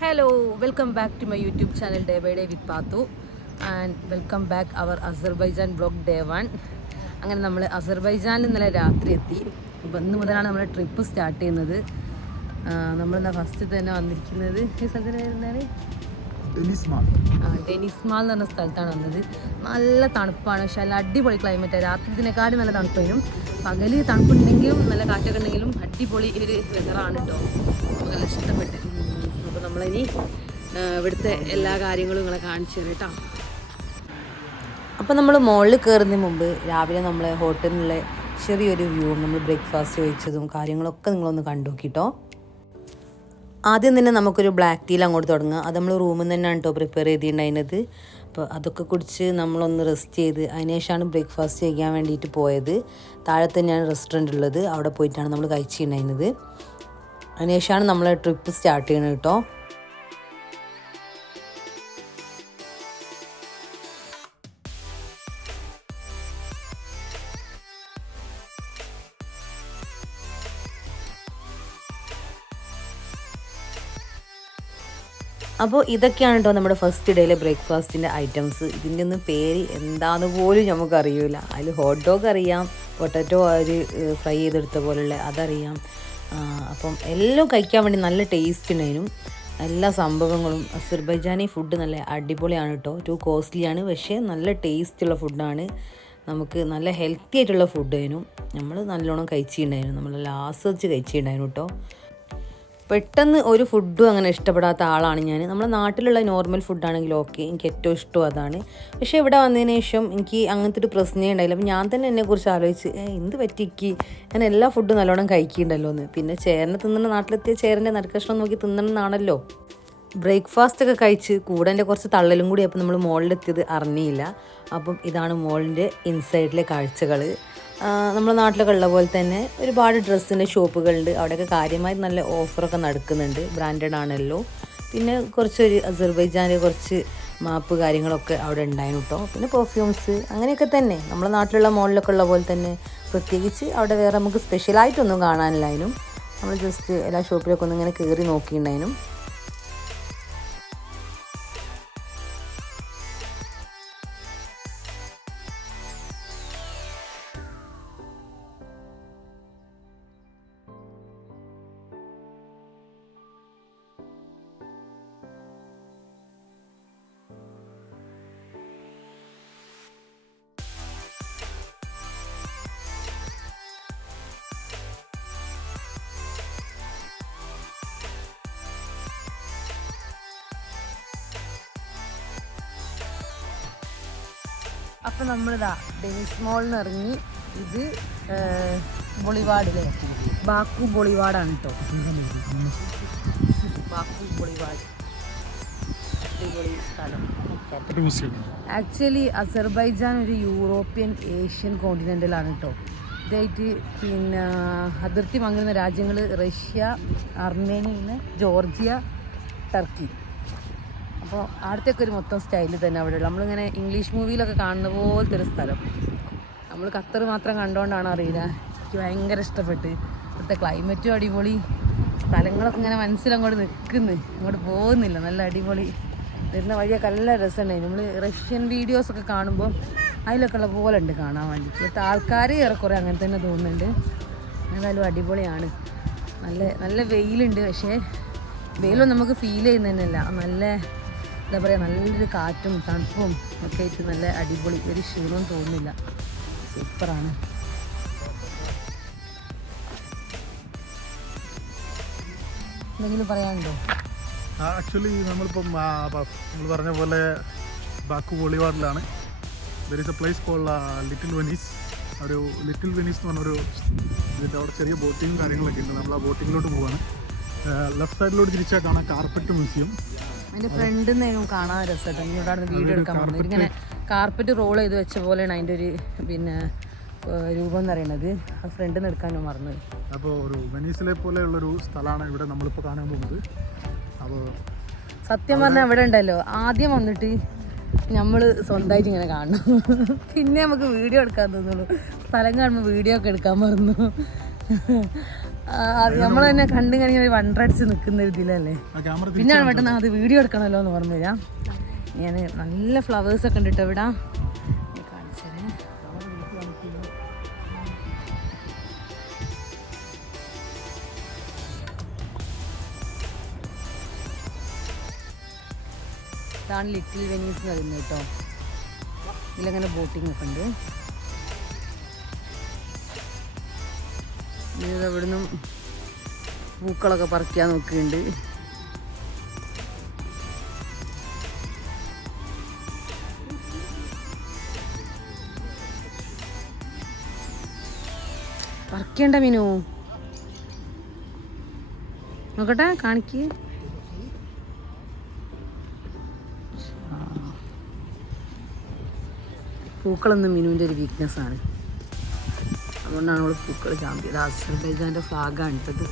Hello, welcome back to my YouTube channel Day by Day with Patu and welcome back our Azerbaijan vlog day 1. അങ്ങനെ നമ്മൾ അസർബൈജാനിൽ ഇന്നലെ രാത്രി എത്തി. അപ്പോൾ ഇന്ന് മുതലാണ് നമ്മുടെ ട്രിപ്പ് സ്റ്റാർട്ട് ചെയ്യുന്നത്. നമ്മളിന്ന് ഫസ്റ്റ് തന്നെ വന്നിരിക്കുന്നത് ഈ സ്ഥലത്തിന് എന്താണ് ഡെനിസ് മാൾ എന്ന് പറഞ്ഞ സ്ഥലത്താണ് വന്നത്. നല്ല തണുപ്പാണ്, പക്ഷെ നല്ല അടിപൊളി ക്ലൈമറ്റാണ്. രാത്രിത്തിനെക്കാളും നല്ല തണുപ്പതിനും പകല് തണുപ്പുണ്ടെങ്കിലും നല്ല കാറ്റൊക്കെ ഉണ്ടെങ്കിലും അടിപൊളി ഒരു വെതറാണ് കേട്ടോ. നമുക്ക് നല്ല ഇഷ്ടപ്പെട്ട്. അപ്പോൾ നമ്മളിനി ഇവിടുത്തെ എല്ലാ കാര്യങ്ങളും നിങ്ങളെ കാണിച്ചു തരാം കേട്ടോ. അപ്പോൾ നമ്മൾ മുകളിൽ കയറുന്നതിന് മുമ്പ് രാവിലെ നമ്മൾ ഹോട്ടലിൽ നിന്നുള്ള ചെറിയൊരു വ്യൂവും നമ്മൾ ബ്രേക്ക്ഫാസ്റ്റ് കഴിച്ചതും കാര്യങ്ങളൊക്കെ നിങ്ങളൊന്ന് കണ്ടു നോക്കിട്ടോ. ആദ്യം തന്നെ നമുക്കൊരു ബ്ലാക്ക് ടീൽ അങ്ങോട്ട് തുടങ്ങുക. അത് നമ്മൾ റൂമിൽ നിന്ന് തന്നെയാണ് കേട്ടോ പ്രിപ്പയർ ചെയ്തിട്ടുണ്ടായിരുന്നത്. അപ്പോൾ അതൊക്കെ കുടിച്ച് നമ്മളൊന്ന് റെസ്റ്റ് ചെയ്ത് അതിനുശേഷമാണ് ബ്രേക്ക്ഫാസ്റ്റ് കഴിക്കാൻ വേണ്ടിയിട്ട് പോയത്. താഴെ തന്നെയാണ് റെസ്റ്റോറൻറ്റ് ഉള്ളത്, അവിടെ പോയിട്ടാണ് നമ്മൾ കഴിച്ചിട്ടുണ്ടായിരുന്നത്. അതിനുശേഷമാണ് നമ്മൾ ട്രിപ്പ് സ്റ്റാർട്ട് ചെയ്യുന്നത് കേട്ടോ. അപ്പോൾ ഇതൊക്കെയാണ് കേട്ടോ നമ്മുടെ ഫസ്റ്റ് ഡേയിലെ ബ്രേക്ക്ഫാസ്റ്റിൻ്റെ ഐറ്റംസ്. ഇതിൻ്റെ ഒന്നും പേര് എന്താണെന്ന് പോലും നമുക്കറിയില്ല. അതിൽ ഹോട്ട് ഡോഗ് അറിയാം, പൊട്ടാറ്റോ അവർ ഫ്രൈ ചെയ്തെടുത്ത പോലുള്ള അതറിയാം. അപ്പം എല്ലാം കഴിക്കാൻ വേണ്ടി നല്ല ടേസ്റ്റ് ഉണ്ടായിരുന്നു. എല്ലാ സംഭവങ്ങളും അസർബൈജാനി ഫുഡ് നല്ല അടിപൊളിയാണ് കേട്ടോ. ടു കോസ്റ്റ്ലിയാണ്, പക്ഷേ നല്ല ടേസ്റ്റുള്ള ഫുഡാണ്. നമുക്ക് നല്ല ഹെൽത്തി ആയിട്ടുള്ള ഫുഡായിരുന്നു. നമ്മൾ നല്ലോണം കഴിച്ചിട്ടുണ്ടായിരുന്നു, നമ്മളെല്ലാം ആസ്വദിച്ച് കഴിച്ചിട്ടുണ്ടായിരുന്നു കേട്ടോ. പെട്ടെന്ന് ഒരു ഫുഡും അങ്ങനെ ഇഷ്ടപ്പെടാത്ത ആളാണ് ഞാൻ. നമ്മുടെ നാട്ടിലുള്ള നോർമൽ ഫുഡാണെങ്കിൽ ഓക്കെ, എനിക്ക് ഏറ്റവും ഇഷ്ടം അതാണ്. പക്ഷേ ഇവിടെ വന്നതിന് ശേഷം എനിക്ക് അങ്ങനത്തെ ഒരു പ്രശ്നമേ ഉണ്ടായില്ല. അപ്പോൾ ഞാൻ തന്നെ എന്നെക്കുറിച്ച് ആലോചിച്ച് എന്ത് പറ്റിക്ക്, ഞാൻ എല്ലാ ഫുഡും നല്ലോണം കഴിക്കുന്നുണ്ടല്ലോ എന്ന്. പിന്നെ ചേരനെ തിന്നണ, നാട്ടിലെത്തിയ ചേരൻ്റെ നടുക്കഷ്ണം നോക്കി തിന്നണമെന്നാണല്ലോ. ബ്രേക്ക്ഫാസ്റ്റ് ഒക്കെ കഴിച്ച് കൂടെ എൻ്റെ കുറച്ച് തള്ളലും കൂടി അപ്പോൾ നമ്മൾ മോളിലെത്തിയത് അറിഞ്ഞില്ല. അപ്പം ഇതാണ് മോളിൻ്റെ ഇൻസൈഡിലെ കാഴ്ചകൾ. നമ്മുടെ നാട്ടിലൊക്കെ ഉള്ള പോലെ തന്നെ ഒരുപാട് ഡ്രസ്സിൻ്റെ ഷോപ്പുകളുണ്ട്. അവിടെയൊക്കെ കാര്യമായി നല്ല ഓഫറൊക്കെ നടക്കുന്നുണ്ട്, ബ്രാൻഡഡ് ആണല്ലോ. പിന്നെ കുറച്ചൊരു അസർബൈജാൻ്റെ കുറച്ച് മാപ്പ് കാര്യങ്ങളൊക്കെ അവിടെ ഉണ്ടായിരുന്നു കേട്ടോ. പിന്നെ പെർഫ്യൂംസ് അങ്ങനെയൊക്കെ തന്നെ നമ്മുടെ നാട്ടിലുള്ള മോളിലൊക്കെ ഉള്ള പോലെ തന്നെ. പ്രത്യേകിച്ച് അവിടെ വേറെ നമുക്ക് സ്പെഷ്യലായിട്ടൊന്നും കാണാനില്ലായിരുന്നു. നമ്മൾ ജസ്റ്റ് എല്ലാ ഷോപ്പിലൊക്കെ ഒന്ന് ഇങ്ങനെ കയറി നോക്കിയിട്ടുണ്ടായിരുന്നു. അപ്പോൾ നമ്മളിതാ ഡെനിസ് മോളിൽ നിന്ന് ഇറങ്ങി. ഇത് ബൊളിവാഡിലെ ബാക്കു ബൊളിവാഡാണ് കേട്ടോ. ബാക്കു ബൊളിവാഡ് അടിപൊളി സ്ഥലം. ആക്ച്വലി അസർബൈജാൻ ഒരു യൂറോപ്യൻ ഏഷ്യൻ കോണ്ടിനെൻ്റലാണ് കേട്ടോ. ഇതായിട്ട് പിന്നെ അതിർത്തി പങ്കിടുന്ന രാജ്യങ്ങൾ റഷ്യ, അർമേനിയ, ജോർജിയ, ടർക്കി. അപ്പോൾ അവിടത്തേക്ക് ഒരു മൊത്തം സ്റ്റൈലിൽ തന്നെ അവിടെ നമ്മളിങ്ങനെ ഇംഗ്ലീഷ് മൂവിയിലൊക്കെ കാണുന്ന പോലത്തെ ഒരു സ്ഥലം. നമ്മൾ ഖത്തർ മാത്രം കണ്ടുകൊണ്ടാണോ അറിയില്ല, എനിക്ക് ഭയങ്കര ഇഷ്ടപ്പെട്ട്. ഇവിടുത്തെ ക്ലൈമറ്റും അടിപൊളി, സ്ഥലങ്ങളൊക്കെ ഇങ്ങനെ മനസ്സിലങ്ങോട്ട് നിൽക്കുന്നു, അങ്ങോട്ട് പോകുന്നില്ല. നല്ല അടിപൊളി, വരുന്ന വഴിയൊക്കെ നല്ല രസമുണ്ടായി. നമ്മൾ റഷ്യൻ വീഡിയോസൊക്കെ കാണുമ്പോൾ അതിലൊക്കെ ഉള്ള പോലെ ഉണ്ട് കാണാൻ വേണ്ടി. ഇവിടുത്തെ ആൾക്കാർ ഏറെക്കുറെ അങ്ങനെ തന്നെ തോന്നുന്നുണ്ട്. എന്തായാലും അടിപൊളിയാണ്. നല്ല വെയിലുണ്ട്, പക്ഷേ വെയിലൊന്നും നമുക്ക് ഫീൽ ചെയ്യുന്നതന്നെയല്ല. നല്ല എന്താ പറയുക, നല്ലൊരു കാറ്റും തണുപ്പും ഒക്കെ ആയിട്ട് നല്ല അടിപൊളി, ഒരു ക്ഷീണവും തോന്നുന്നില്ല. സൂപ്പറാണ്. എന്തെങ്കിലും പറയാനുണ്ടോ? ആക്ച്വലി നമ്മളിപ്പം നമ്മൾ പറഞ്ഞ പോലെ ബാക്കു ബൊളിവാഡിലാണ്. There is a place called little Venice. ഒരു ലിറ്റിൽ വെനീസ് എന്ന് പറഞ്ഞൊരു ഇതിൻ്റെ അവിടെ ചെറിയ ബോട്ടിങ്ങും കാര്യങ്ങളൊക്കെ ഉണ്ട്. നമ്മൾ ആ ബോട്ടിങ്ങിലോട്ട് പോവാണ്. ലെഫ്റ്റ് സൈഡിലോട്ട് തിരിച്ചായിട്ടാണ് കാർപ്പറ്റ് മ്യൂസിയം. അതിൻ്റെ ഫ്രണ്ടിൽ നിന്ന് കാണാൻ രസമായിട്ട് ഇവിടെ വീഡിയോ എടുക്കാൻ പോകുന്നത്. ഇങ്ങനെ കാർപ്പറ്റ് റോൾ ചെയ്ത് വെച്ച പോലെയാണ് അതിൻ്റെ ഒരു പിന്നെ രൂപം എന്ന് പറയുന്നത്. ആ ഫ്രണ്ടിൽ നിന്ന് എടുക്കാനും മറന്നു. അപ്പോൾ ഒരു വെനീസിലെ പോലെയുള്ളൊരു സ്ഥലമാണ് ഇവിടെ നമ്മളിപ്പോൾ കാണാൻ പോകുന്നത്. അപ്പോൾ സത്യം പറഞ്ഞാൽ ഇവിടെ ഉണ്ടല്ലോ, ആദ്യം വന്നിട്ട് നമ്മൾ സ്വന്തമായിട്ട് ഇങ്ങനെ കാണണം, പിന്നെ നമുക്ക് വീഡിയോ എടുക്കാൻ തോന്നുള്ളൂ. സ്ഥലം കാണുമ്പോൾ വീഡിയോ ഒക്കെ എടുക്കാൻ മറന്നു. നമ്മൾ തന്നെ കണ്ടു കഴിഞ്ഞാൽ വണ്ടടിച്ച് നിൽക്കുന്ന ഇതിലല്ലേ. പിന്നെയാണ് പെട്ടെന്ന് അത് വീഡിയോ എടുക്കണമല്ലോ എന്ന് ഓർമ്മ വരാം. ഞാൻ നല്ല ഫ്ലവേഴ്സൊക്കെ ഉണ്ട് കേട്ടോ ഇവിടെ. കാണിച്ചേ, ഇതാണ് ലിറ്റിൽ വെനീസ് എന്ന് പറയുന്നത് കേട്ടോ. ഇതിലങ്ങനെ ബോട്ടിംഗ് ഒക്കെ ഉണ്ട്. ഇവിടുന്ന് പൂക്കളൊക്കെ പറിക്കാൻ നോക്കുന്നുണ്ട്. പറിക്കണ്ട മീനു, നോക്കട്ടെ കാണിക്ക്. പൂക്കളൊന്നും മിനുവിൻ്റെ ഒരു വീക്ക്നെസ് ആണ്. അതുകൊണ്ടാണ് നമ്മൾ പൂക്കൾ ചാമ്പിയത്. അസർബൈജാൻ്റെ ഫ്ലാഗാണ് ഇട്ടത്.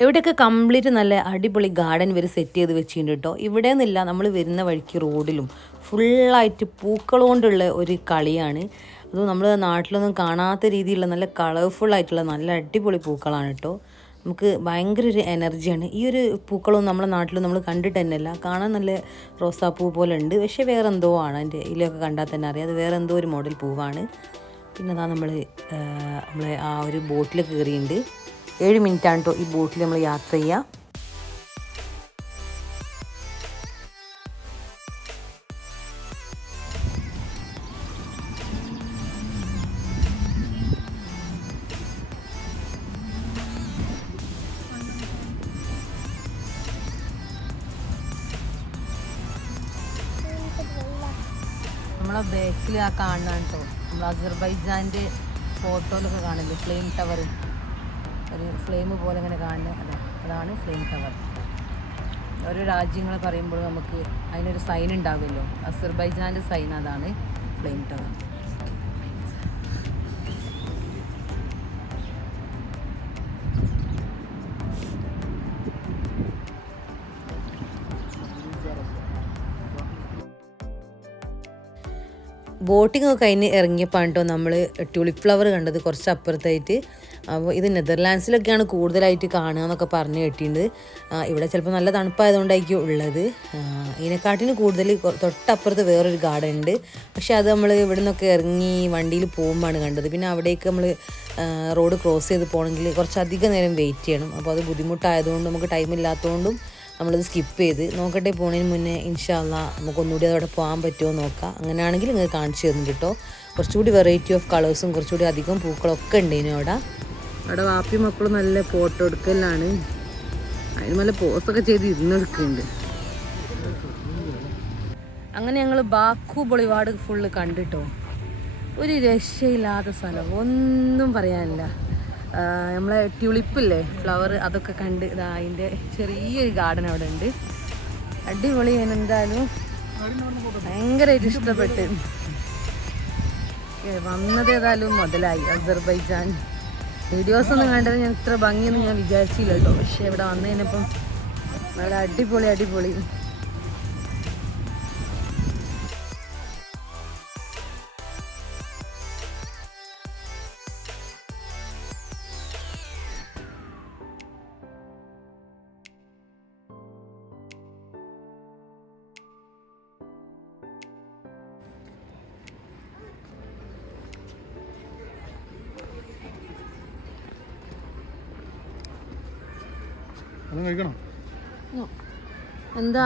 ഇവിടെയൊക്കെ കംപ്ലീറ്റ് നല്ല അടിപൊളി ഗാർഡൻ വരെ സെറ്റ് ചെയ്ത് വെച്ചിട്ടുണ്ട് കേട്ടോ. ഇവിടെ നിന്നില്ല, നമ്മൾ വരുന്ന വഴിക്ക് റോഡിലും ഫുള്ളായിട്ട് പൂക്കൾ കൊണ്ടുള്ള ഒരു കളിയാണ്. അതും നമ്മൾ നാട്ടിലൊന്നും കാണാത്ത രീതിയിലുള്ള നല്ല കളർഫുള്ളായിട്ടുള്ള നല്ല അടിപൊളി പൂക്കളാണ് കേട്ടോ. നമുക്ക് ഭയങ്കര ഒരു എനർജിയാണ്. ഈ ഒരു പൂക്കളൊന്നും നമ്മളെ നാട്ടിൽ നമ്മൾ കണ്ടിട്ട് തന്നെയല്ല. കാണാൻ നല്ല റോസാപ്പൂ പോലെ ഉണ്ട്, പക്ഷേ വേറെ എന്തോ ആണ്. അതിൻ്റെ ഇലയൊക്കെ കണ്ടാൽ തന്നെ അറിയാം അത് വേറെ എന്തോ ഒരു മോഡൽ പൂവാണ്. പിന്നെ അതാ നമ്മളെ ആ ഒരു ബോട്ടിൽ കയറിയിട്ടുണ്ട്. 7 മിനിറ്റാണ് കേട്ടോ ഈ ബോട്ടിൽ നമ്മൾ യാത്ര ചെയ്യുക. നമ്മളെ ബാക്കിൽ ആ കാണുന്നതാണ് കേട്ടോ നമ്മൾ അസർബൈജാൻ്റെ ഫോട്ടോയിലൊക്കെ കാണില്ലേ, ഫ്ലെയിം ടവർ. ഒരു ഫ്ലെയിം പോലെ ഇങ്ങനെ കാണുന്നത് അതാണ് ഫ്ലെയിം ടവർ. ഓരോ രാജ്യങ്ങൾ പറയുമ്പോൾ നമുക്ക് അതിനൊരു സൈൻ ഉണ്ടാകുമല്ലോ. അസർബൈജാൻ്റെ സൈൻ അതാണ് ഫ്ലെയിം ടവർ. ബോട്ടിംഗ് ഒക്കെ കഴിഞ്ഞ് ഇറങ്ങിയപ്പോൾ കേട്ടോ നമ്മൾ ട്യൂലിപ്പ് ഫ്ലവർ കണ്ടത് കുറച്ച് അപ്പുറത്തായിട്ട്. അപ്പോൾ ഇത് നെതർലാൻഡ്സിലൊക്കെയാണ് കൂടുതലായിട്ട് കാണുക എന്നൊക്കെ പറഞ്ഞ് കേട്ടിട്ടുണ്ട്. ഇവിടെ ചിലപ്പോൾ നല്ല തണുപ്പായതുകൊണ്ടായിരിക്കും ഉള്ളത്. ഇതിനെക്കാട്ടിന് കൂടുതൽ തൊട്ടപ്പുറത്ത് വേറൊരു ഗാർഡൻ ഉണ്ട്. പക്ഷേ അത് നമ്മൾ ഇവിടെ നിന്നൊക്കെ ഇറങ്ങി വണ്ടിയിൽ പോകുമ്പോഴാണ് കണ്ടത്. പിന്നെ അവിടേക്ക് നമ്മൾ റോഡ് ക്രോസ് ചെയ്ത് പോകണമെങ്കിൽ കുറച്ചധികം നേരം വെയിറ്റ് ചെയ്യണം. അപ്പോൾ അത് ബുദ്ധിമുട്ടായതുകൊണ്ടും നമുക്ക് ടൈമില്ലാത്തതുകൊണ്ടും നമ്മളത് സ്കിപ്പ് ചെയ്ത് നോക്കട്ടെ. പോകുന്നതിന് മുന്നേ ഇൻഷാ അള്ളാ നമുക്കൊന്നുകൂടി അതവിടെ പോകാൻ പറ്റുമോ നോക്കാം. അങ്ങനെയാണെങ്കിൽ നിങ്ങൾക്ക് കാണിച്ചു തരുന്നുണ്ട് കേട്ടോ. കുറച്ചുകൂടി വെറൈറ്റി ഓഫ് കളേഴ്സും കുറച്ചുകൂടി അധികം പൂക്കളൊക്കെ ഉണ്ട് ഇനി അവിടെ വാപ്പി മക്കളും നല്ല ഫോട്ടോ എടുക്കലാണ്. അതിന് നല്ല പോസ്റ്റൊക്കെ ചെയ്ത് ഇരുന്നെടുക്കുന്നുണ്ട്. അങ്ങനെ ഞങ്ങൾ ബാക്കു ബൊളിവാർഡ് ഫുള്ള് കണ്ടിട്ടോ. ഒരു രക്ഷയില്ലാത്ത സ്ഥലം, ഒന്നും പറയാനില്ല. നമ്മളെ ട്യൂലിപ്പില്ലേ ഫ്ലവർ, അതൊക്കെ കണ്ട് ഇതാ അതിൻ്റെ ചെറിയൊരു ഗാർഡൻ അവിടെ ഉണ്ട്. അടിപൊളി. ഞാൻ എന്തായാലും ഭയങ്കരമായിട്ട് ഇഷ്ടപ്പെട്ട് വന്നത്. ഏതായാലും മുതലായി. അസർബൈജാൻ വീഡിയോസൊന്നും കണ്ടത് ഞാൻ ഇത്ര ഭംഗിയൊന്നും ഞാൻ വിചാരിച്ചില്ല കേട്ടോ. പക്ഷേ ഇവിടെ വന്നു കഴിഞ്ഞപ്പം നല്ല അടിപൊളി. എന്താ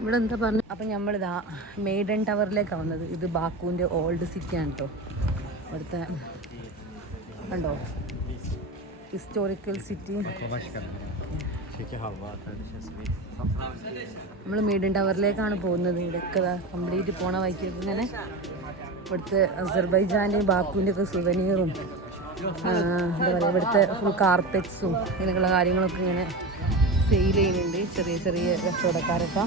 ഇവിടെ എന്താ പറഞ്ഞു. അപ്പം നമ്മളിതാ മെയ്ഡൻ ടവറിലേക്കാണ് വന്നത്. ഇത് ബാക്കുവിൻ്റെ ഓൾഡ് സിറ്റിയാണ് കേട്ടോ. ഇവിടുത്തെ കണ്ടോ ഹിസ്റ്റോറിക്കൽ സിറ്റി. നമ്മൾ മെയ്ഡൻ ടവറിലേക്കാണ് പോകുന്നത്. ഇവിടെയൊക്കെ കംപ്ലീറ്റ് പോണ വഴിക്കൊക്കെ ഇങ്ങനെ ഇവിടുത്തെ അസർബൈജാൻ്റെയും ബാക്കുവിൻ്റെ ഒക്കെ സുവനീറും എന്താ പറയുക ഇവിടുത്തെ ഫുൾ കാർപ്പറ്റ്സും ഇങ്ങനെയുള്ള കാര്യങ്ങളൊക്കെ ഇങ്ങനെ സെയിൽ ചെയ്യുന്നുണ്ട് ചെറിയ കച്ചവടക്കാരൊക്കെ.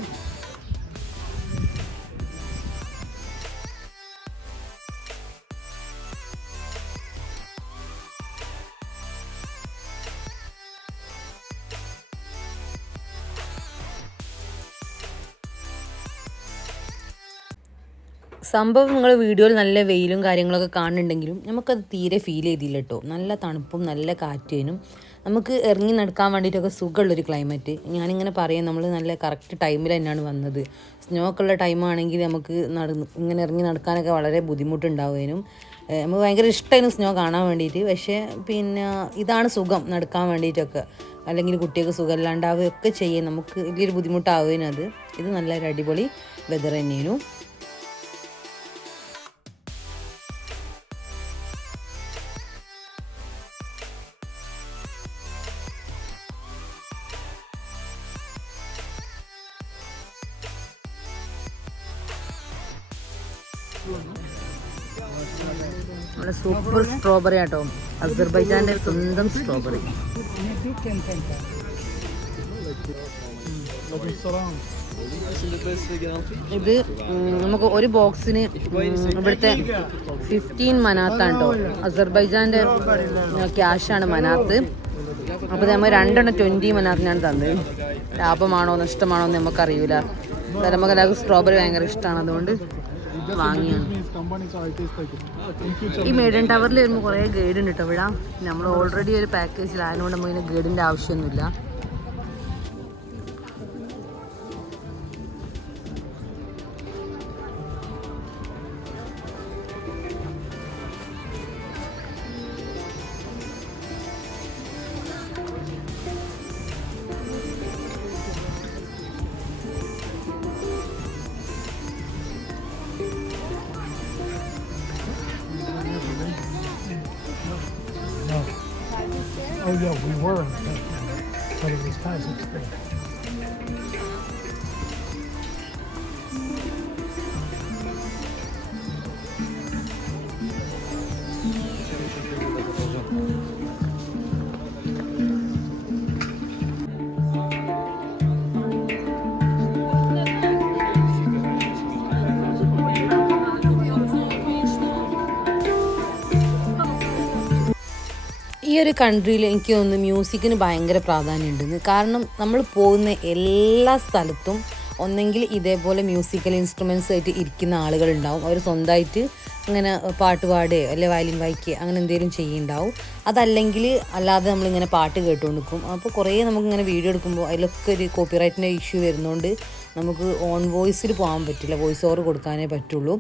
സംഭവം നിങ്ങൾ വീഡിയോയിൽ നല്ല വെയിലും കാര്യങ്ങളൊക്കെ കാണുന്നുണ്ടെങ്കിലും നമുക്കത് തീരെ ഫീൽ ചെയ്തില്ല കേട്ടോ. നല്ല തണുപ്പും നല്ല കാറ്റേനും നമുക്ക് ഇറങ്ങി നടക്കാൻ വേണ്ടിയിട്ടൊക്കെ സുഖമുള്ളൊരു ക്ലൈമറ്റ്. ഞാനിങ്ങനെ പറയാം, നമ്മൾ നല്ല കറക്റ്റ് ടൈമിൽ തന്നെയാണ് വന്നത്. സ്നോ ഒക്കെ ഉള്ള ടൈമാണെങ്കിൽ നമുക്ക് ഇങ്ങനെ ഇറങ്ങി നടക്കാനൊക്കെ വളരെ ബുദ്ധിമുട്ടുണ്ടാവുകയും നമുക്ക് ഭയങ്കര ഇഷ്ടമായിരുന്നു സ്നോ കാണാൻ വേണ്ടിയിട്ട്. പക്ഷേ പിന്നെ ഇതാണ് സുഖം നടക്കാൻ വേണ്ടിയിട്ടൊക്കെ, അല്ലെങ്കിൽ കുട്ടികൾക്ക് സുഖമില്ലാണ്ടാവുകയൊക്കെ ചെയ്യും, നമുക്ക് വലിയൊരു ബുദ്ധിമുട്ടാവുകയും അത്. ഇത് നല്ലൊരു അടിപൊളി വെതർ തന്നെയായിരുന്നു. നമ്മുടെ സൂപ്പർ സ്ട്രോബെറി ആട്ടോ, അസർബൈജാൻ്റെ സ്വന്തം സ്ട്രോബെറി. ഇത് നമുക്ക് ഒരു ബോക്സിന് ഇവിടുത്തെ 15 മനാത്താണ് കേട്ടോ. അസർബൈജാൻ്റെ ക്യാഷാണ് മനാത്ത്. അപ്പോൾ നമ്മൾ 2 20 മനാത്തിനാണ് തന്നത്. ലാഭമാണോ നഷ്ടമാണോ എന്ന് നമുക്കറിയില്ല. നമുക്ക് എല്ലാവർക്കും സ്ട്രോബെറി ഭയങ്കര ഇഷ്ടമാണ്, അതുകൊണ്ട് വാങ്ങിയാണ്. ഈ മേഡൻ ടവറിൽ വരുമ്പോൾ കുറേ ഗൈഡ് ഉണ്ട് കേട്ടോ ഇവിടെ. നമ്മൾ ഓൾറെഡി ഒരു പാക്കേജിലായതുകൊണ്ട് നമുക്ക് ഗൈഡിൻ്റെ ആവശ്യമൊന്നുമില്ല. Oh yeah, we were, but it was past its day. ഈ ഒരു കൺട്രിയിൽ എനിക്ക് തോന്നുന്നു മ്യൂസിക്കിന് ഭയങ്കര പ്രാധാന്യമുണ്ടെന്ന്. കാരണം നമ്മൾ പോകുന്ന എല്ലാ സ്ഥലത്തും ഒന്നെങ്കിൽ ഇതേപോലെ മ്യൂസിക്കൽ ഇൻസ്ട്രുമെൻസ് ആയിട്ട് ഇരിക്കുന്ന ആളുകളുണ്ടാവും. അവർ സ്വന്തമായിട്ട് ഇങ്ങനെ പാട്ട് പാടുകയോ അല്ലെങ്കിൽ വയലിൻ വായിക്കുകയോ അങ്ങനെ എന്തെങ്കിലും ചെയ്യുന്നുണ്ടാവും. അതല്ലെങ്കിൽ അല്ലാതെ നമ്മളിങ്ങനെ പാട്ട് കേട്ടുകൊണ്ടിരിക്കും. അപ്പോൾ കുറേ നമുക്കിങ്ങനെ വീഡിയോ എടുക്കുമ്പോൾ അതിലൊക്കെ ഒരു കോപ്പിറൈറ്റിൻ്റെ ഇഷ്യൂ വരുന്നതുകൊണ്ട് നമുക്ക് ഓൺ വോയിസിൽ പോകാൻ പറ്റില്ല, വോയിസ് ഓവർ കൊടുക്കാനേ പറ്റുള്ളൂ.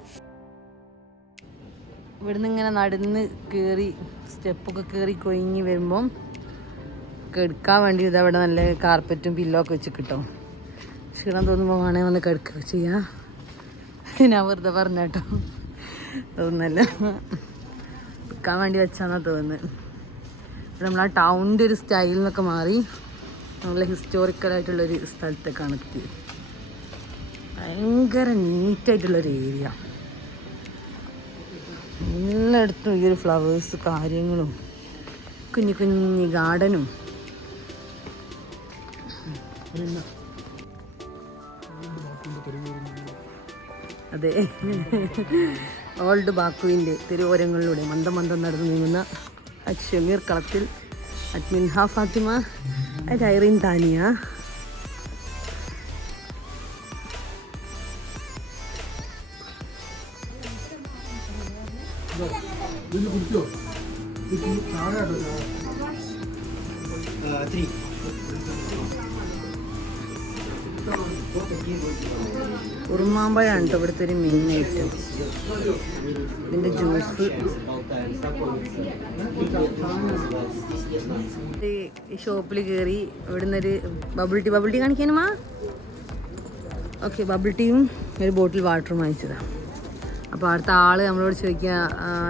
ഇവിടുന്ന് ഇങ്ങനെ നടന്ന് കയറി സ്റ്റെപ്പൊക്കെ കയറി കൊഴിഞ്ഞ് വരുമ്പം കിടക്കാൻ വേണ്ടി ഇതവിടെ നല്ല കാർപ്പറ്റും പില്ലോ ഒക്കെ വെച്ച് കിട്ടും. ക്ഷീണം തോന്നുമ്പോൾ വേണേൽ വന്ന് കിടക്കുകയൊക്കെ ചെയ്യാം. ഞാൻ വെറുതെ പറഞ്ഞ കേട്ടോ, തോന്നല്ല കിടക്കാൻ വേണ്ടി വെച്ചാന്നാണ് തോന്നുന്നത്. നമ്മൾ ആ ടൗണിൻ്റെ ഒരു സ്റ്റൈലിൽ നിന്നൊക്കെ മാറി നല്ല ഹിസ്റ്റോറിക്കലായിട്ടുള്ളൊരു സ്ഥലത്തേക്കാണ് എത്തി. ഭയങ്കര നീറ്റായിട്ടുള്ളൊരു ഏരിയ. എല്ലായിടത്തും ഈ ഒരു ഫ്ലവേഴ്സ് കാര്യങ്ങളും കുഞ്ഞു കുഞ്ഞു ഗാർഡനും. അതെ, ഓൾഡ് ബാക്കുവിൻ്റെ തെരുവോരങ്ങളിലൂടെ മന്ദം മന്ദം നടന്നു നീങ്ങുന്ന ഷമീർ കളത്തിൽ മിൻഹ ഫാത്തിമ, ഐറിൻ താനിയ. ഉറുമാമ്പഴമാണ് കേട്ടോ ഇവിടുത്തെ ഒരു മെയിൻ ഐറ്റം. ഇതിൻ്റെ ജ്യൂസ്. ഈ ഷോപ്പിൽ കയറി ഇവിടുന്ന് ഒരു ബബിൾ ടീ കാണിക്കാനുമാ. ഓക്കെ, ബബിൾ ടീയും ഒരു ബോട്ടിൽ വാട്ടറും വാങ്ങിച്ചതാണ്. അപ്പോൾ അടുത്ത ആൾ നമ്മളോട് ചോദിക്കുക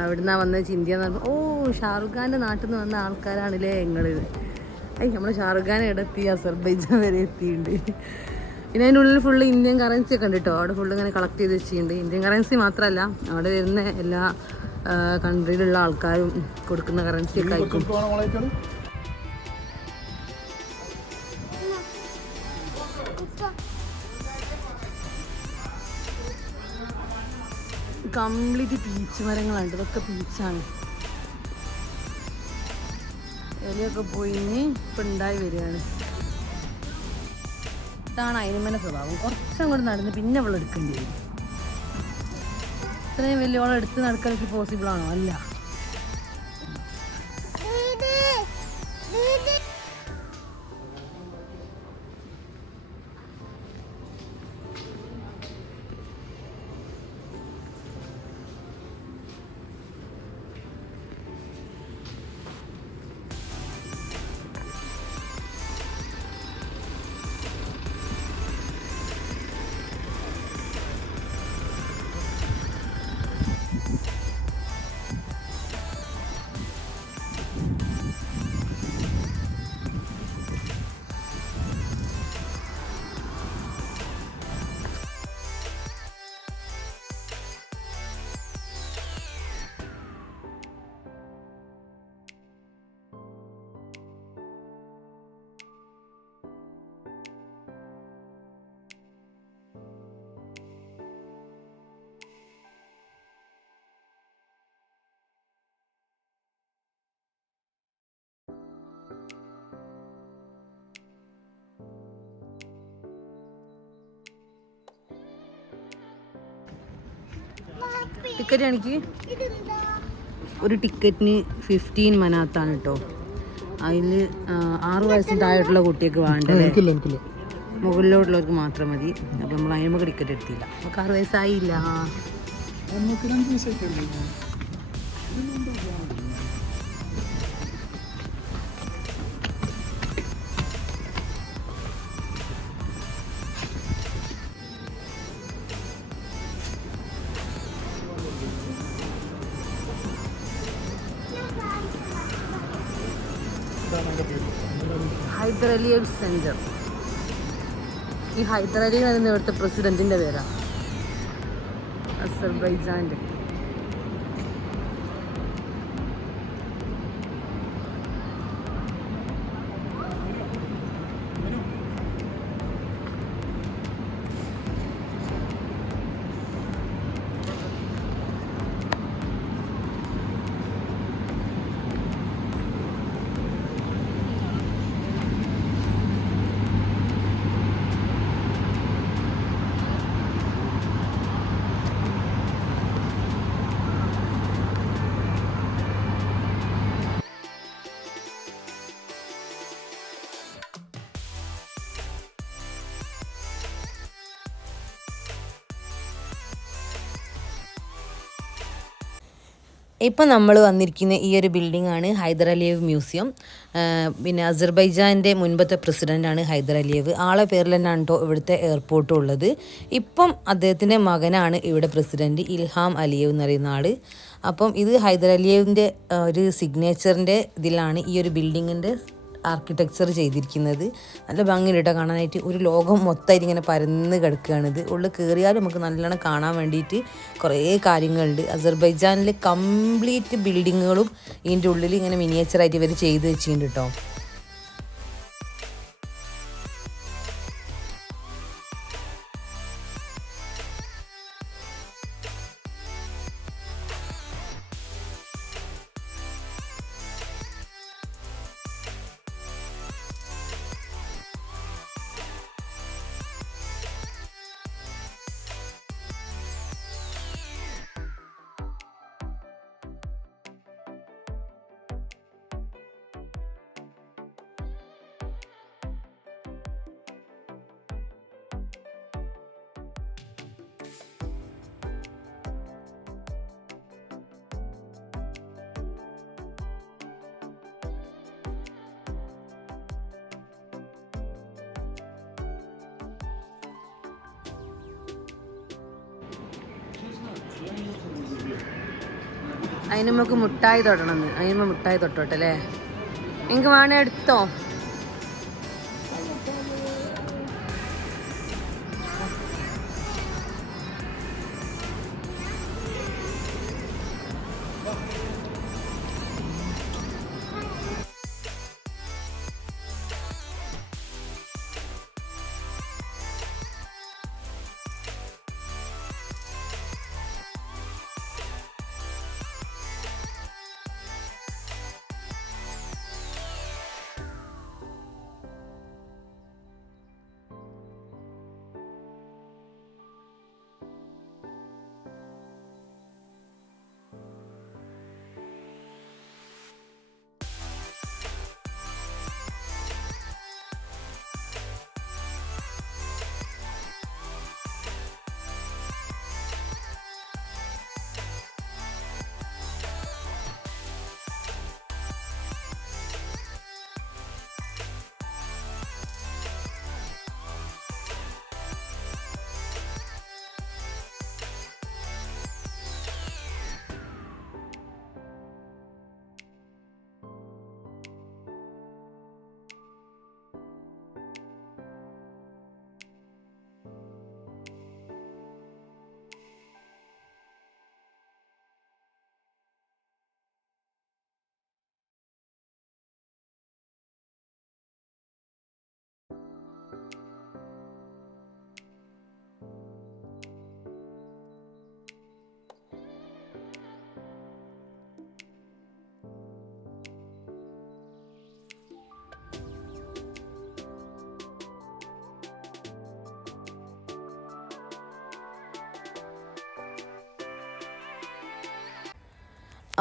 എവിടുന്നാ വന്നത് ചിന്തിയാന്ന് പറഞ്ഞപ്പോൾ, ഓ ഷാറുഖ് ഖാൻ്റെ നാട്ടിൽ നിന്ന് വന്ന ആൾക്കാരാണല്ലേ നിങ്ങൾ. നമ്മൾ ഷാറുഖ് ഖാൻ എത്തി അസർബൈജാൻ വരെ എത്തിയിട്ടുണ്ട്. പിന്നെ അതിൻ്റെ ഉള്ളിൽ ഫുള്ള് ഇന്ത്യൻ കറൻസി ഒക്കെ ഉണ്ട് കേട്ടോ. അവിടെ ഫുള്ള് ഇങ്ങനെ കളക്ട് ചെയ്ത് വെച്ചിട്ടുണ്ട്. ഇന്ത്യൻ കറൻസി മാത്രമല്ല, അവിടെ വരുന്ന എല്ലാ കൺട്രിയിലുള്ള ആൾക്കാരും കൊടുക്കുന്ന കറൻസിയൊക്കെ ആയിരിക്കും. കംപ്ലീറ്റ് പീച്ച് മരങ്ങളാണ്. ഇതൊക്കെ പീച്ചാണ്. ഇലയൊക്കെ പോയിഞ്ഞ് ഇപ്പം ഉണ്ടായി വരികയാണ്. ഇതാണ് അയിനുമേന സ്വഭാവം. കുറച്ചും കൂടെ നടന്ന് പിന്നെ അവൾ എടുക്കേണ്ടി വരും. ഇത്രയും വലിയോളം എടുത്ത് നടക്കാൻ പോസിബിൾ ആണോ? അല്ല. ടിക്കറ്റ് എനിക്ക് ഒരു ടിക്കറ്റിന് 15 മനാത്താണ് കേട്ടോ. അതിൽ 6 വയസ്സിന് താഴെയുള്ള കുട്ടിയൊക്കെ വേണ്ടത്, മുകളിലോട്ടുള്ളവർക്ക് മാത്രം മതി. അപ്പം നമ്മൾ അതിന് നമുക്ക് ടിക്കറ്റ് എടുത്തില്ല. നമുക്ക് 6 വയസ്സായില്ല. Hyder Aliyev centre. ഈ ഹൈദർ അലി എന്ന് ഇവിടുത്തെ പ്രസിഡന്റിന്റെ പേരാണ്, അസർബൈജാൻ്റെ. ഇപ്പം നമ്മൾ വന്നിരിക്കുന്ന ഈ ഒരു ബിൽഡിംഗാണ് ഹൈദർ അലിയേവ് മ്യൂസിയം. പിന്നെ അസർബൈജാൻ്റെ മുൻപത്തെ പ്രസിഡൻ്റാണ് ഹൈദർ അലിയേവ്. ആളെ പേരിൽ തന്നെയാണ് കേട്ടോ ഇവിടുത്തെ എയർപോർട്ടും ഉള്ളത്. ഇപ്പം അദ്ദേഹത്തിൻ്റെ മകനാണ് ഇവിടെ പ്രസിഡൻറ്റ്, ഇൽഹാം അലിയേവ് എന്ന് പറയുന്ന ആൾ. അപ്പം ഇത് ഹൈദർ അലിയേവിൻ്റെ ഒരു സിഗ്നേച്ചറിൻ്റെ ഇതിലാണ് ഈ ഒരു ബിൽഡിങ്ങിൻ്റെ ആർക്കിടെക്ചർ ചെയ്തിരിക്കുന്നത്. നല്ല ഭംഗിയുണ്ട് കാണാനായിട്ട്. ഒരു ലോകം മൊത്തമായിട്ട് ഇങ്ങനെ പരന്ന് കിടക്കുകയാണിത്. ഉള്ളിൽ കയറിയാൽ നമുക്ക് നല്ലോണം കാണാൻ വേണ്ടിയിട്ട് കുറേ കാര്യങ്ങളുണ്ട്. അസർബൈജാനിലെ കംപ്ലീറ്റ് ബിൽഡിങ്ങുകളും ഇതിൻ്റെ ഉള്ളിൽ ഇങ്ങനെ മിനിയേച്ചറായിട്ട് ഇവർ ചെയ്ത് വെച്ചിട്ടുണ്ട് കേട്ടോ. അതിന് നമുക്ക് മുട്ടായി തൊടണമെന്ന്. അതിന് മുട്ടായി തൊട്ടോട്ടെ അല്ലേ? എനിക്ക് വേണേ എടുത്തോ.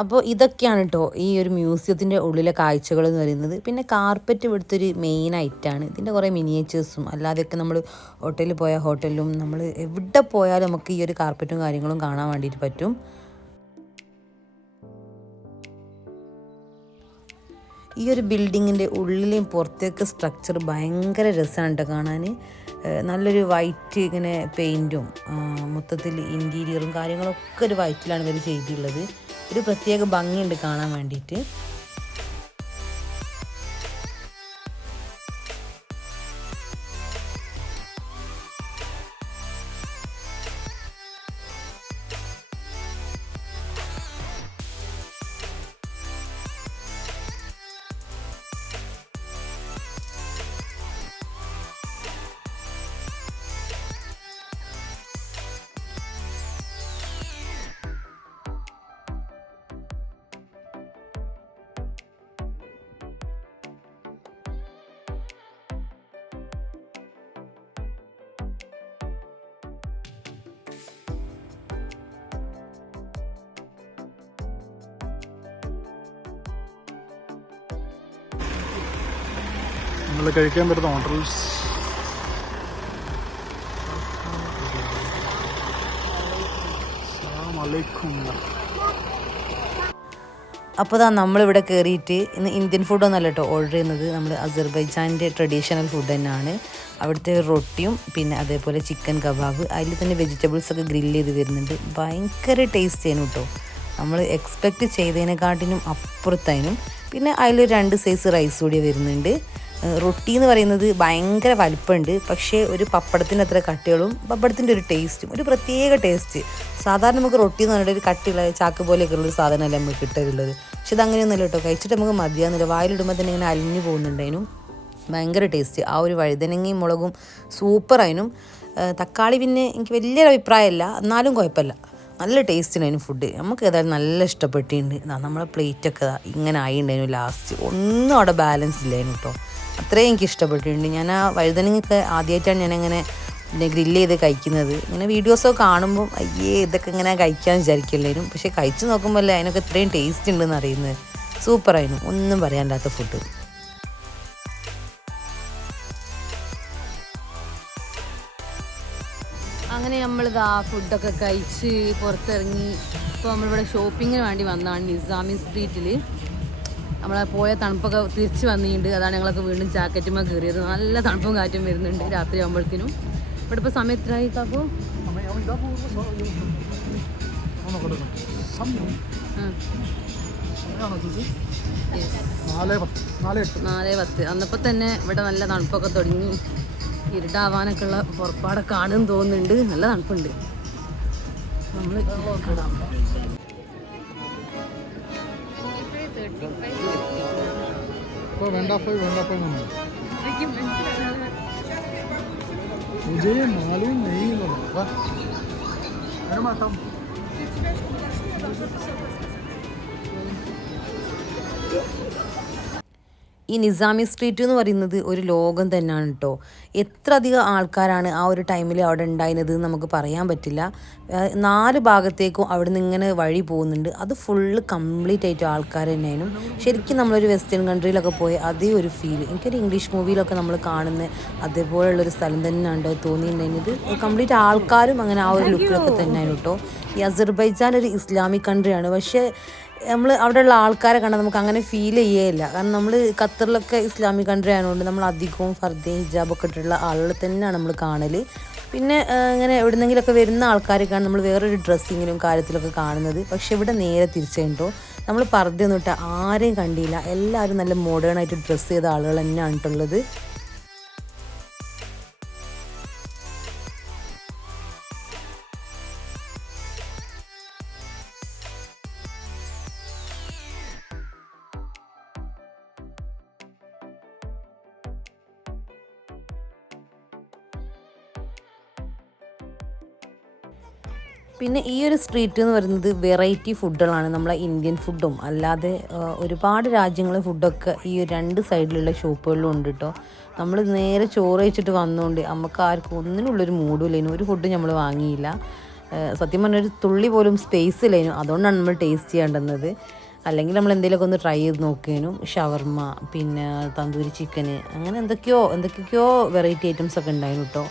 അപ്പോൾ ഇതൊക്കെയാണ് കേട്ടോ ഈ ഒരു മ്യൂസിയത്തിൻ്റെ ഉള്ളിലെ കാഴ്ചകൾ എന്ന് പറയുന്നത്. പിന്നെ കാർപ്പറ്റ് ഇവിടുത്തെ ഒരു മെയിൻ ഐറ്റമാണ്. ഇതിൻ്റെ കുറേ മിനിയേച്ചേഴ്സും അല്ലാതെയൊക്കെ നമ്മൾ ഹോട്ടലിൽ പോയാൽ ഹോട്ടലിലും നമ്മൾ എവിടെ പോയാലും നമുക്ക് ഈ ഒരു കാർപ്പറ്റും കാര്യങ്ങളും കാണാൻ വേണ്ടിയിട്ട് പറ്റും. ഈ ഒരു ബിൽഡിങ്ങിൻ്റെ ഉള്ളിലെയും പുറത്തേക്ക് സ്ട്രക്ചർ ഭയങ്കര രസമാണ് കേട്ടോ കാണാൻ. നല്ലൊരു വൈറ്റ് ഇങ്ങനെ പെയിൻറ്റും മൊത്തത്തിൽ ഇൻറ്റീരിയറും കാര്യങ്ങളൊക്കെ ഒരു വൈറ്റിലാണ് ഇവർ ചെയ്തിട്ടുള്ളത്. ഒരു പ്രത്യേക ഭംഗിയുണ്ട് കാണാൻ വേണ്ടിയിട്ട്. നമ്മൾ കഴിക്കാൻ പറ്റുന്ന ഹോട്ടൽസ് അപ്പോൾ നമ്മളിവിടെ കയറിയിട്ട് ഇന്ന് ഇന്ത്യൻ ഫുഡൊന്നല്ല കേട്ടോ ഓർഡർ ചെയ്യുന്നത്. നമ്മൾ അസർബൈജാൻ്റെ ട്രഡീഷണൽ ഫുഡ് തന്നെയാണ്. അവിടുത്തെ റൊട്ടിയും പിന്നെ അതേപോലെ ചിക്കൻ കബാബ്, അതിൽ തന്നെ വെജിറ്റബിൾസൊക്കെ ഗ്രില്ല് ചെയ്ത് വരുന്നുണ്ട്. ഭയങ്കര ടേസ്റ്റ് ചെയ്യുന്നു കേട്ടോ. നമ്മൾ എക്സ്പെക്റ്റ് ചെയ്തതിനെക്കാട്ടിനും അപ്പുറത്തതിനും. പിന്നെ അതിലൊരു 2 സൈസ് റൈസ് കൂടി വരുന്നുണ്ട്. റൊട്ടി എന്ന് പറയുന്നത് ഭയങ്കര വലിപ്പമുണ്ട്, പക്ഷേ ഒരു പപ്പടത്തിൻ്റെ അത്ര കട്ടികളും പപ്പടത്തിൻ്റെ ഒരു ടേസ്റ്റും ഒരു പ്രത്യേക ടേസ്റ്റ്. സാധാരണ നമുക്ക് റൊട്ടി എന്ന് പറഞ്ഞിട്ട് ഒരു കട്ടിയുള്ള ചാക്ക് പോലെയൊക്കെ ഉള്ളൊരു സാധനമല്ല നമുക്ക് കിട്ടാറുള്ളത്. പക്ഷെ ഇതങ്ങനെയൊന്നുമല്ല കേട്ടോ. കഴിച്ചിട്ട് നമുക്ക് മതിയാകുന്നില്ല. വായിലിടുമ്പോൾ തന്നെ ഇങ്ങനെ അലിഞ്ഞു പോകുന്നുണ്ടതിനും. ഭയങ്കര ടേസ്റ്റ്. ആ ഒരു വഴുതനങ്ങയും മുളകും സൂപ്പറായതിനും. തക്കാളി പിന്നെ എനിക്ക് വലിയൊരു അഭിപ്രായമല്ല, എന്നാലും കുഴപ്പമില്ല. നല്ല ടേസ്റ്റിന് അതിന് ഫുഡ്. നമുക്ക് ഏതായാലും നല്ല ഇഷ്ടപ്പെട്ടിട്ടുണ്ട്. നമ്മളെ പ്ലേറ്റൊക്കെ ഇങ്ങനെ ആയിണ്ടായിരുന്നു ലാസ്റ്റ്. ഒന്നും അവിടെ ബാലൻസ് ഇല്ലായിരുന്നു കേട്ടോ. അത്രയും എനിക്ക് ഇഷ്ടപ്പെട്ടിട്ടുണ്ട്. ഞാൻ ആ വഴുതനങ്ങയൊക്കെ ആദ്യമായിട്ടാണ് ഞാനങ്ങനെ ഗ്രില്ല് ചെയ്ത് കഴിക്കുന്നത്. ഇങ്ങനെ വീഡിയോസൊക്കെ കാണുമ്പോൾ അയ്യേ ഇതൊക്കെ ഇങ്ങനെ കഴിക്കാമെന്ന് വിചാരിക്കില്ലായിരുന്നു. പക്ഷേ കഴിച്ച് നോക്കുമ്പോൾ അല്ലേ അതിനൊക്കെ ഇത്രയും ടേസ്റ്റ് ഉണ്ടെന്ന് അറിയുന്നത്. സൂപ്പറായിരുന്നു, ഒന്നും പറയാനില്ലാത്ത ഫുഡ്. അങ്ങനെ നമ്മളിതാ ഫുഡൊക്കെ കഴിച്ച് പുറത്തിറങ്ങി. ഇപ്പോൾ നമ്മളിവിടെ ഷോപ്പിങ്ങിന് വേണ്ടി വന്നതാണ് നിസാമി സ്ട്രീറ്റിൽ. നമ്മളെ പോയ തണുപ്പൊക്കെ തിരിച്ച് വന്നിട്ടുണ്ട്. അതാണ് ഞങ്ങളൊക്കെ വീണ്ടും ജാക്കറ്റുമ്പോൾ കയറിയത്. നല്ല തണുപ്പും കാറ്റും വരുന്നുണ്ട് രാത്രി ആകുമ്പോഴത്തേനും. ഇവിടെ ഇപ്പോൾ സമയം എത്രയായി കാക്കോ? 4:10. അന്നപ്പോൾ തന്നെ ഇവിടെ നല്ല തണുപ്പൊക്കെ തുടങ്ങി. ഇരുട്ടാവാനൊക്കെ ഉള്ള പുറപ്പാടൊക്കെ കാണുമെന്ന് തോന്നുന്നുണ്ട്. നല്ല തണുപ്പുണ്ട്. നമ്മൾ मुझे मालूम नहीं लगा। ഈ നിസാമി സ്ട്രീറ്റ് എന്ന് പറയുന്നത് ഒരു ലോകം തന്നെയാണ് കേട്ടോ. എത്ര അധികം ആൾക്കാരാണ് ആ ഒരു ടൈമിൽ അവിടെ ഉണ്ടായിരുന്നത് നമുക്ക് പറയാൻ പറ്റില്ല. 4 ഭാഗത്തേക്കും അവിടെ നിന്ന് ഇങ്ങനെ വഴി പോകുന്നുണ്ട്. അത് ഫുള്ള് കംപ്ലീറ്റ് ആയിട്ട് ആൾക്കാർ തന്നെയായിരുന്നു. ശരിക്കും നമ്മളൊരു വെസ്റ്റേൺ കൺട്രിയിലൊക്കെ പോയി അതേ ഒരു ഫീൽ. എനിക്കൊരു ഇംഗ്ലീഷ് മൂവിയിലൊക്കെ നമ്മൾ കാണുന്ന അതേപോലെയുള്ളൊരു സ്ഥലം തന്നെയാണ് തോന്നിയിട്ടുണ്ടായിരുന്നത്. കംപ്ലീറ്റ് ആൾക്കാരും അങ്ങനെ ആ ഒരു ലുക്കിലൊക്കെ തന്നെയാണ് കേട്ടോ. ഈ അസർബൈജാൻ ഒരു ഇസ്ലാമിക് കൺട്രിയാണ്. പക്ഷേ നമ്മൾ അവിടെയുള്ള ആൾക്കാരെ കണ്ടാൽ നമുക്ക് അങ്ങനെ ഫീൽ ചെയ്യേയില്ല. കാരണം നമ്മൾ ഖത്തറിലൊക്കെ ഇസ്ലാമിക് കൺട്രി ആയതുകൊണ്ട് നമ്മൾ അധികവും ഫർദയും ഹിജാബൊക്കെ ഇട്ടിട്ടുള്ള ആളുകൾ തന്നെയാണ് നമ്മൾ കാണൽ. പിന്നെ ഇങ്ങനെ എവിടെന്നെങ്കിലുമൊക്കെ വരുന്ന ആൾക്കാരൊക്കെയാണ് നമ്മൾ വേറൊരു ഡ്രസ്സിങ്ങിലും കാര്യത്തിലൊക്കെ കാണുന്നത്. പക്ഷെ ഇവിടെ നേരെ തിരിച്ചുണ്ടോ, നമ്മൾ പർദ്ദയൊന്നും ഇട്ട ആരെയും കണ്ടില്ല. എല്ലാവരും നല്ല മോഡേൺ ആയിട്ട് ഡ്രസ്സ് ചെയ്ത ആളുകൾ തന്നെയാണ് കേട്ടുള്ളത്. പിന്നെ ഈ ഒരു സ്ട്രീറ്റ് എന്ന് പറയുന്നത് വെറൈറ്റി ഫുഡുകളാണ്. നമ്മളെ ഇന്ത്യൻ ഫുഡും അല്ലാതെ ഒരുപാട് രാജ്യങ്ങളെ ഫുഡൊക്കെ ഈ 2 സൈഡിലുള്ള ഷോപ്പുകളിലും ഉണ്ട് കേട്ടോ. നമ്മൾ നേരെ ചോറ് കഴിച്ചിട്ട് വന്നുകൊണ്ട് നമുക്ക് ആർക്കും ഒന്നിനുള്ളൊരു മൂഡില്ലേനും ഒരു ഫുഡ് നമ്മൾ വാങ്ങിയില്ല. സത്യം പറഞ്ഞൊരു തുള്ളി പോലും സ്പേസ് ഇല്ലേനു. അതുകൊണ്ടാണ് നമ്മൾ ടേസ്റ്റ് ചെയ്യേണ്ടുന്നത്. അല്ലെങ്കിൽ നമ്മൾ എന്തെങ്കിലുമൊക്കെ ഒന്ന് ട്രൈ ചെയ്ത് നോക്കിയേനും. ഷവർമ്മ, പിന്നെ തന്തൂരി ചിക്കന്, അങ്ങനെ എന്തൊക്കെയൊക്കെയോ വെറൈറ്റി ഐറ്റംസ് ഒക്കെ ഉണ്ടായിരുന്നു കേട്ടോ.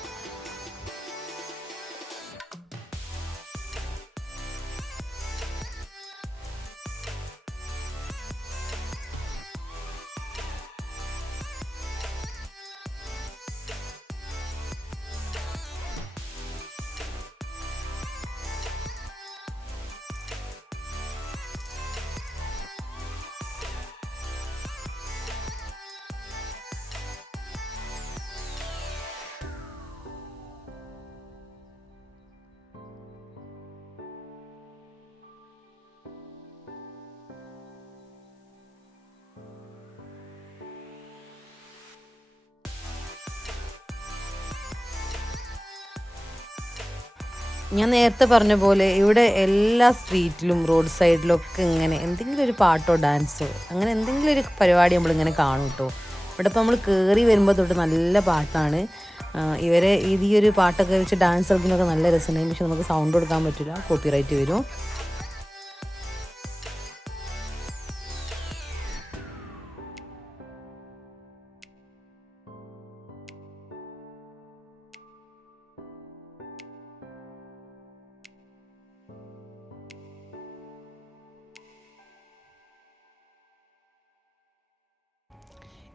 ഞാൻ നേരത്തെ പറഞ്ഞ പോലെ ഇവിടെ എല്ലാ സ്ട്രീറ്റിലും റോഡ് സൈഡിലൊക്കെ ഇങ്ങനെ എന്തെങ്കിലും ഒരു പാട്ടോ ഡാൻസോ അങ്ങനെ എന്തെങ്കിലും ഒരു പരിപാടി നമ്മളിങ്ങനെ കാണും കേട്ടോ. ഇവിടെ ഇപ്പോൾ നമ്മൾ കയറി വരുമ്പോൾ തൊട്ട് നല്ല പാട്ടാണ്. ഇവരെ ഈ ഒരു പാട്ടൊക്കെ വെച്ച് ഡാൻസ് കളിക്കുന്നതൊക്കെ നല്ല രസമുണ്ടായി. പക്ഷെ നമുക്ക് സൗണ്ട് കൊടുക്കാൻ പറ്റില്ല, കോപ്പിറൈറ്റ് വരും.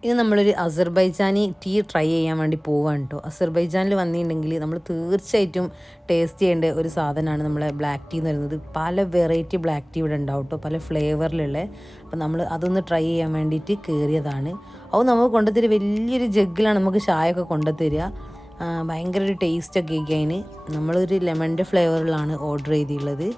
ഇനി നമ്മളൊരു അസർബൈജാനി ടീ ട്രൈ ചെയ്യാൻ വേണ്ടി പോവാണ് കേട്ടോ. അസർബൈജാനിൽ വന്നിട്ടുണ്ടെങ്കിൽ നമ്മൾ തീർച്ചയായിട്ടും ടേസ്റ്റ് ചെയ്യേണ്ട ഒരു സാധനമാണ് നമ്മളെ ബ്ലാക്ക് ടീ എന്ന് പറയുന്നത്. പല വെറൈറ്റി ബ്ലാക്ക് ടീ ഇവിടെ ഉണ്ടാവും കേട്ടോ, പല ഫ്ലേവറിലുള്ള. അപ്പോൾ നമ്മൾ അതൊന്ന് ട്രൈ ചെയ്യാൻ വേണ്ടിയിട്ട് കയറിയതാണ്. അത് നമുക്ക് കൊണ്ടുതരിക വലിയൊരു ജഗ്ഗിലാണ് നമുക്ക് ചായ ഒക്കെ കൊണ്ടുതരിക. ഭയങ്കര ഒരു ടേസ്റ്റൊക്കെ ഒക്കെ അതിന്. നമ്മളൊരു ലെമണിൻ്റെ ഫ്ലേവറിലാണ് ഓർഡർ ചെയ്തിട്ടുള്ളത്.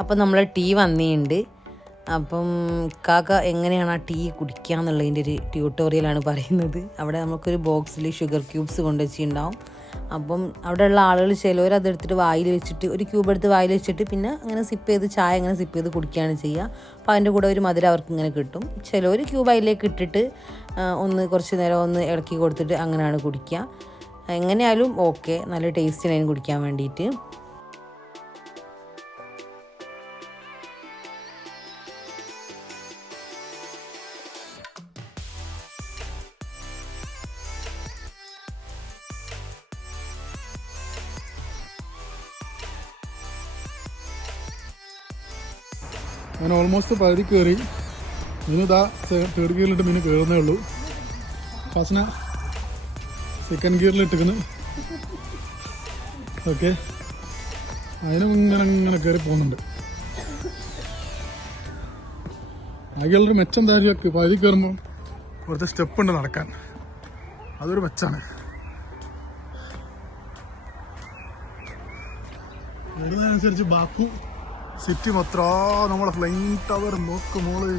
അപ്പം നമ്മൾ ടീ വന്നിട്ടുണ്ട്. അപ്പം കാക്ക എങ്ങനെയാണ് ആ ടീ കുടിക്കുക എന്നുള്ളതിൻ്റെ ഒരു ട്യൂട്ടോറിയലാണ് പറയുന്നത്. അവിടെ നമുക്കൊരു ബോക്സിൽ ഷുഗർ ക്യൂബ്സ് കൊണ്ടുവച്ചിട്ടുണ്ടാവും. അപ്പം അവിടെയുള്ള ആളുകൾ ചിലവർ അതെടുത്തിട്ട് വായിൽ വെച്ചിട്ട് ഒരു ക്യൂബ് എടുത്ത് വായിൽ വെച്ചിട്ട് പിന്നെ അങ്ങനെ സിപ്പ് ചെയ്ത് ചായ അങ്ങനെ സിപ്പ് ചെയ്ത് കുടിക്കുകയാണ് ചെയ്യുക. അപ്പോൾ അതിൻ്റെ കൂടെ ഒരു മധുരം അവർക്ക് ഇങ്ങനെ കിട്ടും. ചിലവർ ക്യൂബ് അതിലേക്ക് ഇട്ടിട്ട് ഒന്ന് കുറച്ച് നേരം ഒന്ന് ഇളക്കി കൊടുത്തിട്ട് അങ്ങനെയാണ് കുടിക്കുക. എങ്ങനെയായാലും ഓക്കെ, നല്ല ടേസ്റ്റിനായിരുന്നു കുടിക്കാൻ വേണ്ടിയിട്ട്. ഞാൻ ഓൾമോസ്റ്റ് പകുതി കയറി. മീനിതാ തേർഡ് ഗിയറിലിട്ട് മീൻ കയറുന്നേ ഉള്ളൂ. ഫാസിന സെക്കൻഡ് ഗിയറിൽ ഇട്ടിരിക്കുന്നു. ഓക്കെ, അതിനും ഇങ്ങനെ കയറി പോകുന്നുണ്ട്. ആകെയുള്ളൊരു മെച്ചം എന്തായാലും പകുതി കയറുമ്പോൾ കുറച്ച് സ്റ്റെപ്പ് ഉണ്ട് നടക്കാൻ, അതൊരു മെച്ചാണ്. വരുന്നതനുസരിച്ച് ബാക്കു സിറ്റി മൊത്തം നമ്മളെ ഫ്ലൈങ് ടവർ നോക്ക് മോള്.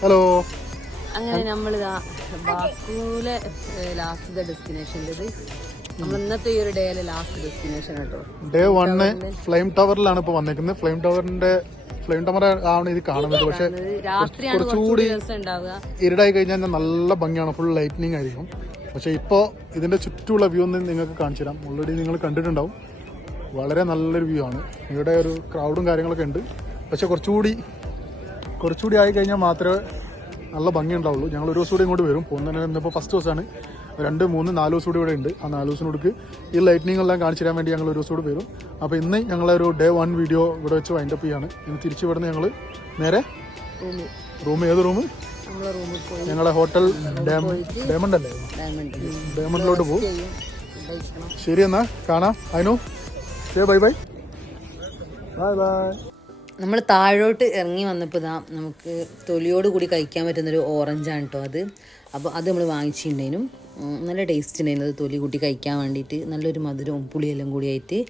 ഹലോ. അങ്ങനെ നമ്മളിതാ ബാക്കുവിലെ ലാസ്റ്റ് ഡെസ്റ്റിനേഷൻ്റെ നമ്മൾ ഇന്നത്തെ ഈ ഒരു ഡേയിലെ ലാസ്റ്റ് ഡെസ്റ്റിനേഷൻ കേട്ടോ. ഡേ 1 ഫ്ലെയിം ടവറിലാണ് ഇപ്പോൾ വന്നേക്കുന്നത്. ഫ്ലെയിം ടവർ ആണ് ഇത് കാണുന്നത്. പക്ഷെ കുറച്ചുകൂടി ഇരുടായി കഴിഞ്ഞാൽ നല്ല ഭംഗിയാണ്, ഫുൾ ലൈറ്റ്നിങ് ആയിരിക്കും. പക്ഷെ ഇപ്പോൾ ഇതിന്റെ ചുറ്റുമുള്ള വ്യൂ ഒന്ന് നിങ്ങൾക്ക് കാണിച്ചു തരാം. ഓൾറെഡി നിങ്ങൾ കണ്ടിട്ടുണ്ടാവും. വളരെ നല്ലൊരു വ്യൂ ആണ്. ഇവിടെ ഒരു ക്രൗഡും കാര്യങ്ങളൊക്കെ ഉണ്ട്. പക്ഷെ കുറച്ചുകൂടി ആയി കഴിഞ്ഞാൽ മാത്രമേ നല്ല ഭംഗി ഉണ്ടാവുള്ളൂ. ഞങ്ങൾ ഒരു ദിവസം കൂടി ഇങ്ങോട്ട് വരും. പോകുന്നതിന് ഇന്നിപ്പോൾ ഫസ്റ്റ് ദിവസമാണ്. 2, 3, 4 ദിവസം കൂടി ഇവിടെ ഉണ്ട്. ആ 4 ദിവസത്തിനോടക്ക് ഈ ലൈറ്റ്നിങ് എല്ലാം കാണിച്ചു തരാൻ വേണ്ടി ഞങ്ങൾ ഒരു ദിവസം കൂടി വരും. അപ്പോൾ ഇന്ന് ഞങ്ങളൊരു ഡേ 1 വീഡിയോ ഇവിടെ വെച്ച് വൈൻഡപ്പ് ചെയ്യാണ്. ഇനി തിരിച്ചു വിടുന്ന ഞങ്ങൾ നേരെ ഏത് റൂം? ഞങ്ങളെ ഹോട്ടൽ ഡയമണ്ട് അല്ലേ, ഡയമണ്ടിലോട്ട് പോകും. ശരി, എന്നാ കാണാം. അതിനു ബൈ ബൈ. നമ്മൾ താഴോട്ട് ഇറങ്ങി വന്നപ്പോൾ ഇതാ നമുക്ക് തൊലിയോട് കൂടി കഴിക്കാൻ പറ്റുന്നൊരു ഓറഞ്ചാണ് കേട്ടോ അത്. അപ്പോൾ അത് നമ്മൾ വാങ്ങിച്ചിട്ടുണ്ടേനും. നല്ല ടേസ്റ്റ് ഉണ്ടായിരുന്നു അത് തൊലി കൂട്ടി കഴിക്കാൻ വേണ്ടിയിട്ട്. നല്ലൊരു മധുരവും പുളിയെല്ലാം കൂടിയായിട്ട്.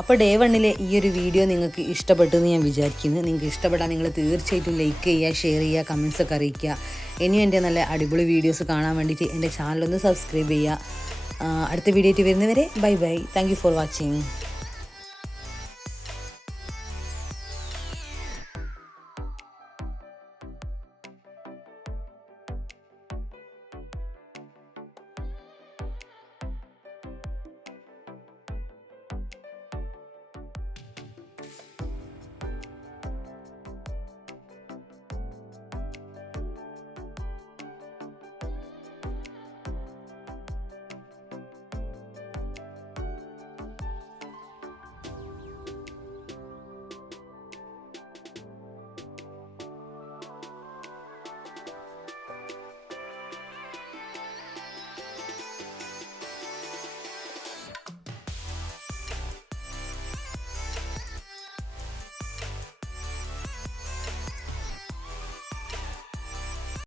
അപ്പോൾ ഡേ 1 ഈ ഒരു വീഡിയോ നിങ്ങൾക്ക് ഇഷ്ടപ്പെട്ടു എന്ന് ഞാൻ വിചാരിക്കുന്നു. നിങ്ങൾക്ക് ഇഷ്ടപ്പെട്ടാൽ നിങ്ങൾ തീർച്ചയായിട്ടും ലൈക്ക് ചെയ്യുക, ഷെയർ ചെയ്യുക, കമൻസ് ഒക്കെ അറിയിക്കുക. ഇനിയും എൻ്റെ നല്ല അടിപൊളി വീഡിയോസ് കാണാൻ വേണ്ടിയിട്ട് എൻ്റെ ചാനലൊന്ന് സബ്സ്ക്രൈബ് ചെയ്യുക. അടുത്ത വീഡിയോ ആയിട്ട് വരുന്നവരെ bye bye. Thank you for watching.